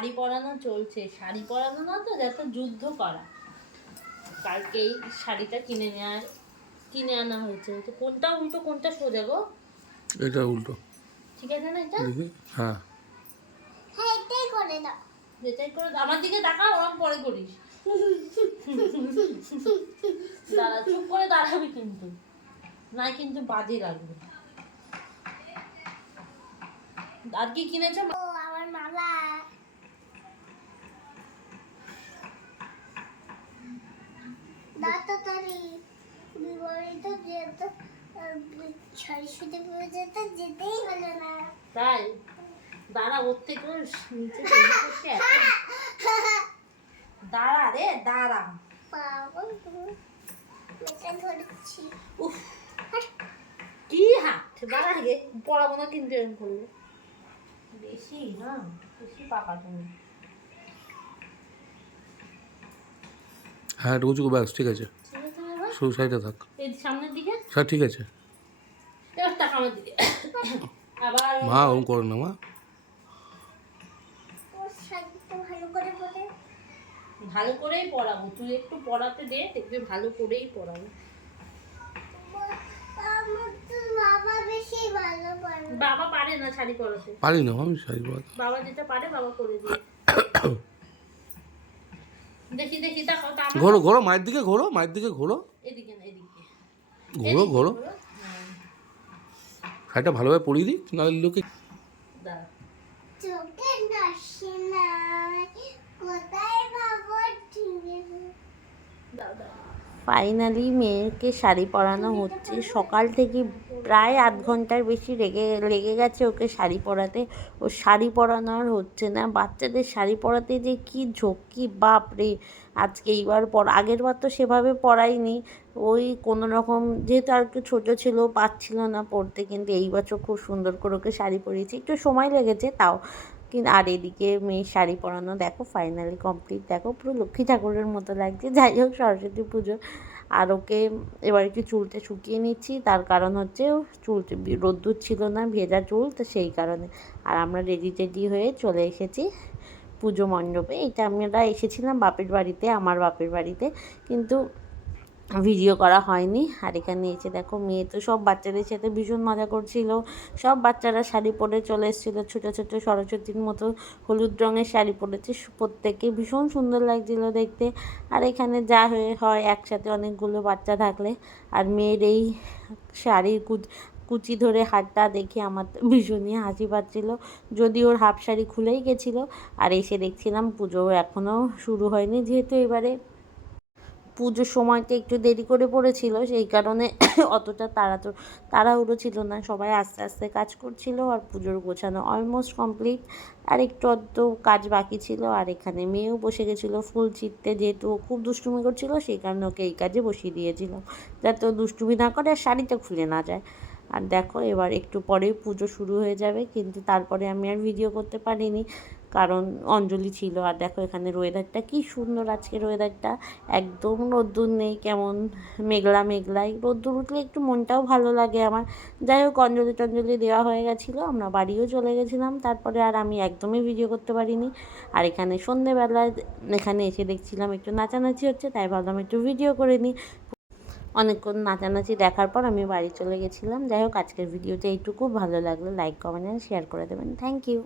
শাড়ি পরানো চলছে, শাড়ি পরানো না তো যাতে যুদ্ধ করা। কালকে এই শাড়িটা কিনে আনা হয়েছে। তো কোনটা উল্টো কোনটা সোজা গো? এটা উল্টো। ঠিক আছে না এটা? দেখি, হ্যাঁ হ্যাঁ এটাই করে দাও। যেটাই করে দাও। আমার দিকে তাকাও, ওরম পরে করিস। দাঁড়া, চুপ করে দাঁড়াবি কিন্তু, না কিন্তু বাজে লাগবে। আর কি কিনেছো? ও আমার মালা। দাঁতো তারি বিপরীত যেত সরস্বতী পুজোতে যেতেই হলো না। তাই দাঁড়া, ওর থেকে নিচে করছে। দাঁড়া রে দাঁড়া, উফ কি হাত, দাঁড়া গে পড়াবো না কিন্তু এরকম করলে। বেশি না, বেশি পাকা তুমি। হ্যাঁ রোজ ব্যাস ঠিক আছে, শুধু সাইডে থাক, এই সামনের দিকে স্যার ঠিক আছে। এবার তাক আমার দিকে। আবার মা ওরকম করে না মা। ভালো করেই পড়াবো, তুই একটু পড়াতে দে, দেখবি ভালো করেই পড়াবো। বাবা পারে না শাড়ি পরাতে। পারি না আমি শাড়ি পরাতে। বাবা যেটা পারে বাবা করে দিয়ে। দেখি দেখি তাকাও তা। ঘোরো ঘোরো, মায়ের দিকে ঘোরো, মায়ের দিকে ঘোরো, এদিকে না এদিকে ঘোরো ঘোরো। শাড়িটা ভালোভাবে পরিয়ে দিই, নাহলে লোকে দাঁড়া। চোখে নসে নাই কোথায় বাবা ঠিক দাদা। ফাইনালি মেয়েকে শাড়ি পরানো হচ্ছে। সকাল থেকে প্রায় আধ ঘন্টার বেশি লেগে গেছে ওকে শাড়ি পরাতে। ও শাড়ি পরানো আর হচ্ছে না। বাচ্চাদের শাড়ি পরাতে যে কি ঝক্কি, বাপ রে। আজকে এইবার আগের বার তো সেভাবে পরাইনি, ওই কোনো রকম, যেহেতু আর একটু ছোটো ছিল পাচ্ছিল না পরতে, কিন্তু এই বছর খুব সুন্দর করে ওকে শাড়ি পরিয়েছি। একটু সময় লেগেছে তাও, কিন্তু আর এদিকে মেয়ের শাড়ি পরানো দেখো ফাইনালি কমপ্লিট। দেখো পুরো লক্ষ্মী ঠাকুরের মতো লাগছে। যাই হোক, সরস্বতী পুজো। আর ওকে এবার একটু চুলটা শুকিয়ে নিচ্ছি, তার কারণ হচ্ছে চুলটা রোদ্দুর ছিল না, ভেজা চুল, তো সেই কারণে। আর আমরা রেডি হয়ে চলে এসেছি পুজো মণ্ডপে। এটা আমরা এসেছিলাম বাপের বাড়িতে, আমার বাপের বাড়িতে, কিন্তু ভিডিও করা হয়নি। আর এখানে এসে দেখো মেয়ে তো সব বাচ্চাদের সাথে ভীষণ মজা করছিল। সব বাচ্চারা শাড়ি পরে চলে এসেছিলো, ছোটো ছোটো সরস্বতীর মতো হলুদ রঙের শাড়ি পরেছে প্রত্যেকে, ভীষণ সুন্দর লাগছিলো দেখতে। আর এখানে যা হয় একসাথে অনেকগুলো বাচ্চা থাকলে। আর মেয়ের এই শাড়ির কুচি ধরে হাতটা দেখে আমার ভীষণই হাসি পাচ্ছিলো, যদি ওর হাফ শাড়ি খুলেই গেছিলো। আর এসে দেখছিলাম পুজো এখনও শুরু হয়নি, যেহেতু এবারে পুজোর সময়টা একটু দেরি করে পড়েছিল, সেই কারণে অতটা তাড়াহুড়ো ছিল না, সবাই আস্তে আস্তে কাজ করছিল। আর পুজোর গোছানো অলমোস্ট কমপ্লিট, আর একটু কাজ বাকি ছিল। আর এখানে মেয়েও বসে গেছিলো ফুল ছিঁড়তে, যেহেতু ও খুব দুষ্টুমি করছিল, সেই কারণে ওকে এই কাজে বসিয়ে দিয়েছিলাম, যাতে ও দুষ্টুমি না করে আর শাড়িটা খুলে না যায়। আর দেখো এবার একটু পরেই পুজো শুরু হয়ে যাবে, কিন্তু তারপরে আমি আর ভিডিও করতে পারিনি, কারণ অঞ্জলি ছিল। আর দেখো এখানে ওয়েদারটা কী সুন্দর, আজকের ওয়েদারটা একদম রোদ্দুর নেই, কেমন মেঘলা মেঘলাই। রোদ্দুর উঠলে একটু মনটাও ভালো লাগে আমার। যাই হোক, অঞ্জলি দেওয়া হয়ে গেছিলো, আমরা বাড়িও চলে গেছিলাম। তারপরে আর আমি একদমই ভিডিও করতে পারিনি। আর এখানে সন্ধেবেলায় এখানে এসে দেখছিলাম একটু নাচানাচি হচ্ছে, তাই ভাবলাম একটু ভিডিও করে নিই। অনেকক্ষণ নাচানাচি দেখার পর আমি বাড়ি চলে গেছিলাম। যাই হোক, আজকের ভিডিওটা এইটুকু। ভালো লাগলে লাইক, কমেন্ট, শেয়ার করে দেবেন। Thank you.